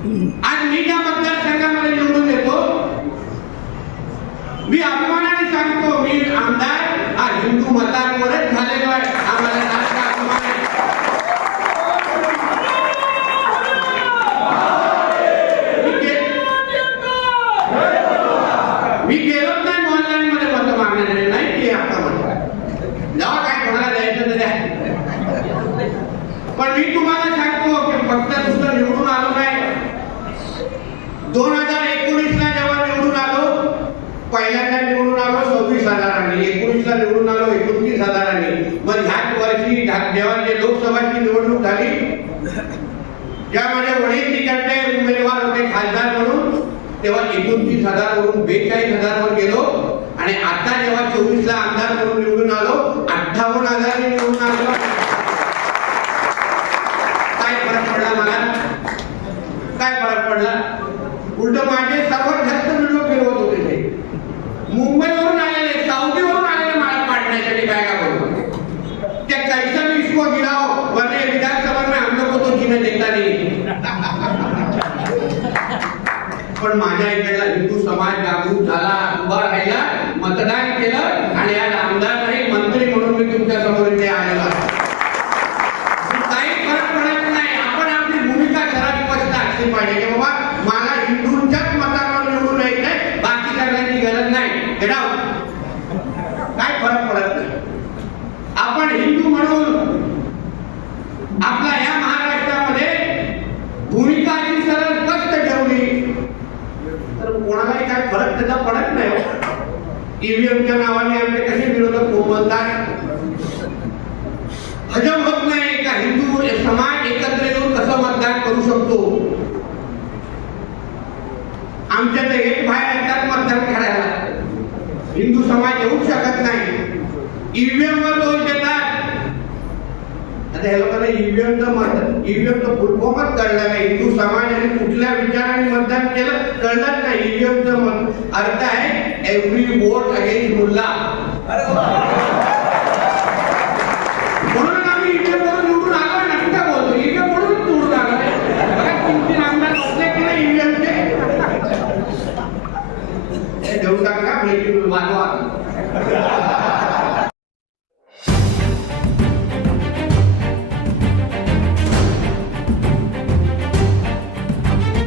आज मी त्या मतदारसंघामध्ये निवडून येतो मी अभिमानाने सांगतो मी आमदार हा हिंदू मतांवरच झालेलो आहे. पण मी तुम्हाला सांगतो की फक्त दुसरं निवडून आलो नाही दोन हजार एकोणीस ला जेव्हा निवडून आलो पहिल्यांदा निवडून आलो सव्वीस हजारांनी एकोणीस ला निवडून आलो एकोणतीस हजारांनी. मग ह्याच वर्षी जेव्हा लोकसभाची निवडणूक झाली जेव्हा वडील तिकडचे उमेदवार होते खासदार म्हणून तेव्हा एकोणतीस हजार वरून बेचाळीस हजारवर गेलो. आणि आता जेव्हा चोवीस ला आमदार म्हणून निवडून आलो अठ्ठावन्न हजार निवडून आलो. काय फरक पडला मला? काय फरक पडला? उलट माझे सर्वात जास्त व्हिडिओ फिरवत होते ते. मुंबईवरून आलेले साऊदीवरून आलेले मला पाडण्यासाठी बॅगा बरोबर ते कैसा विश्व गिराव गिराओ वरने विधानसभा में हम लोग को तो जीने देता नाही. पण माझ्या इकडला हिंदू समाज जागृत झाला उभा राहिला मतदान केलं आणि आज आमदार नाही मंत्री म्हणून मी तुमच्यासमोर इथे आलेलो आहे काही फरक पडत नाही आपण आपली भूमिका जरा स्पष्ट असली पाहिजे की बाबा मला हिंदूंच्याच मतांवर निवडून यायचंय बाकी सगळ्यांची गरज नाही Get out. काय फरक पडत नाही आपण हिंदू म्हणून आपल्या या महाराष्ट्रामध्ये भूमिका जी सरळ स्पष्ट ठेवली तर कोणालाही काय फरक त्याचा पडत नाही हो. ईव्हीएमच्या नावाने आमचे कसे विरोधक बोलतात? हजम होत नाही का? हिंदू समाज एकत्र येऊन कसं मतदान करू शकतो? आमच्या तर एक बाहेर येतात मतदान करायला. हिंदू समाज येऊ शकत नाही. ईव्हीएम वर दोष देतात. आता हे लोकांना ईव्हीएमचं मत ईव्हीएमचं फुलफॉर्मच कळलं नाही. हिंदू समाजाने कुठल्या विचाराने मतदान केलं? कळलंच नाही. ईव्हीएमचं मत. अर्थ आहे एव्हरी वोट अगेन मुल्ला म्हणून आम्ही इथे कोण निवडून आलोय बोलतो इथे म्हणून निवडून आलोय. बघा तुमची नामदार असले की नाही ईव्हीएमचे देऊ टाका मानवा.